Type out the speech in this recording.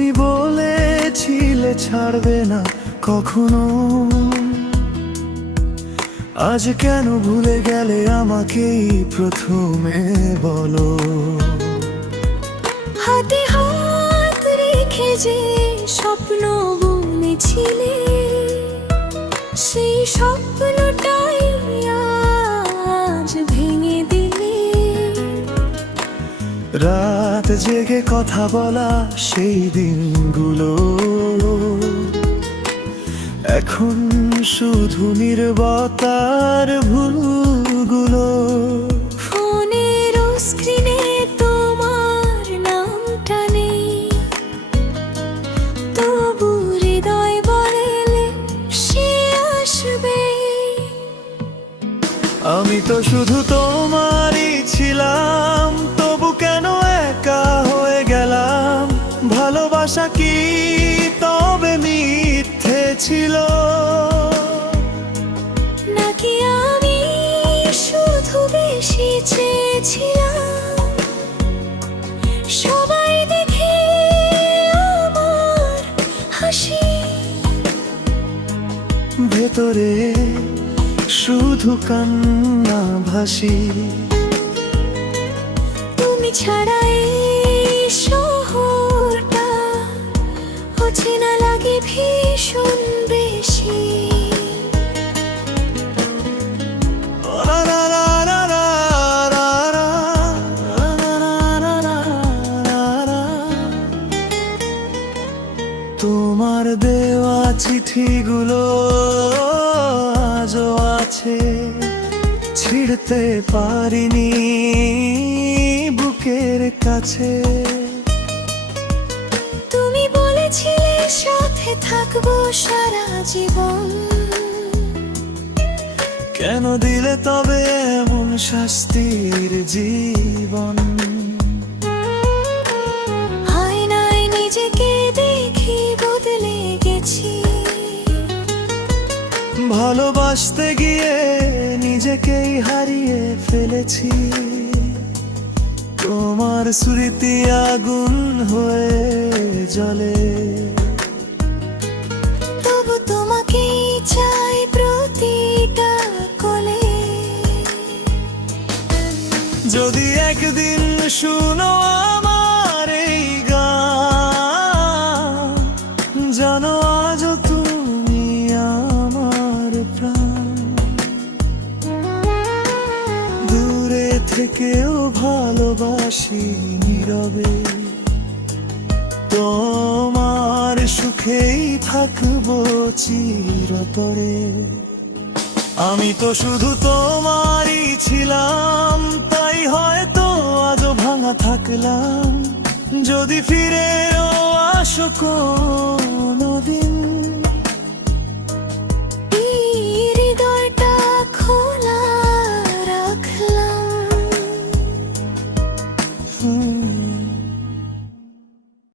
তুমি বলেছিলে ছাড়বে না কখনো, আজ কেন ভুলে গেলে আমাকেই প্রথমে বলো। হাতে হাত রেখে যে স্বপ্ন বুনেছিলে, সেই স্বপ্নটাই আজ ভেঙে দিলে। রাত জেগে কথা বলা সেই দিনগুলো এখন শুধু নীরবতার ভুলগুলো। ফোনের স্ক্রিনে তোমার নামটা নেই, তবু হৃদয় বলে সে আসবে। আমি তো শুধু তোমারই ছিলাম, তবু কেন একা হয়ে গেলাম? ভালোবাসা কি তবে মিথ্যে ছিল, নাকি আমি শুধু বেশি চেয়েছিলাম সবাই দেখে আমার হাসি? ভেতরে শুধু কান্না ভাসি। তুমি ছাড়া এই শহরটা অচেনা লাগে ভীষণ বেশি। তোমার দেওয়া চিঠিগুলো আজও আছে, ছিঁড়তে পারিনি বুকের কাছে। তুমি বলেছিলে সাথে থাকবো সারা জীবন, কেন দিলে তবে এমন শাস্তির জীবন? আয়নায় নিজেকে দেখি বদলে গেছি, ভালোবাসতে গিয়ে নিজেকেই হারিয়ে ফেলেছি। তোমার স্মৃতি আগুন হয়ে জ্বলে, তবু তোমাকেই চাই প্রতিটা কোলে। যদি একদিন শুনো আমার এই গান, জানো আজও তুমি আমার প্রাণ। দূরে থেকেও ভালোবাসি নীরবে, তোমার সুখেই থাকবো চিরতরে। আমি তো শুধু তোমারই ছিলাম, তাই হয়তো আজও ভাঙা থাকলাম। যদি ফিরেও আসো কোনোদিন,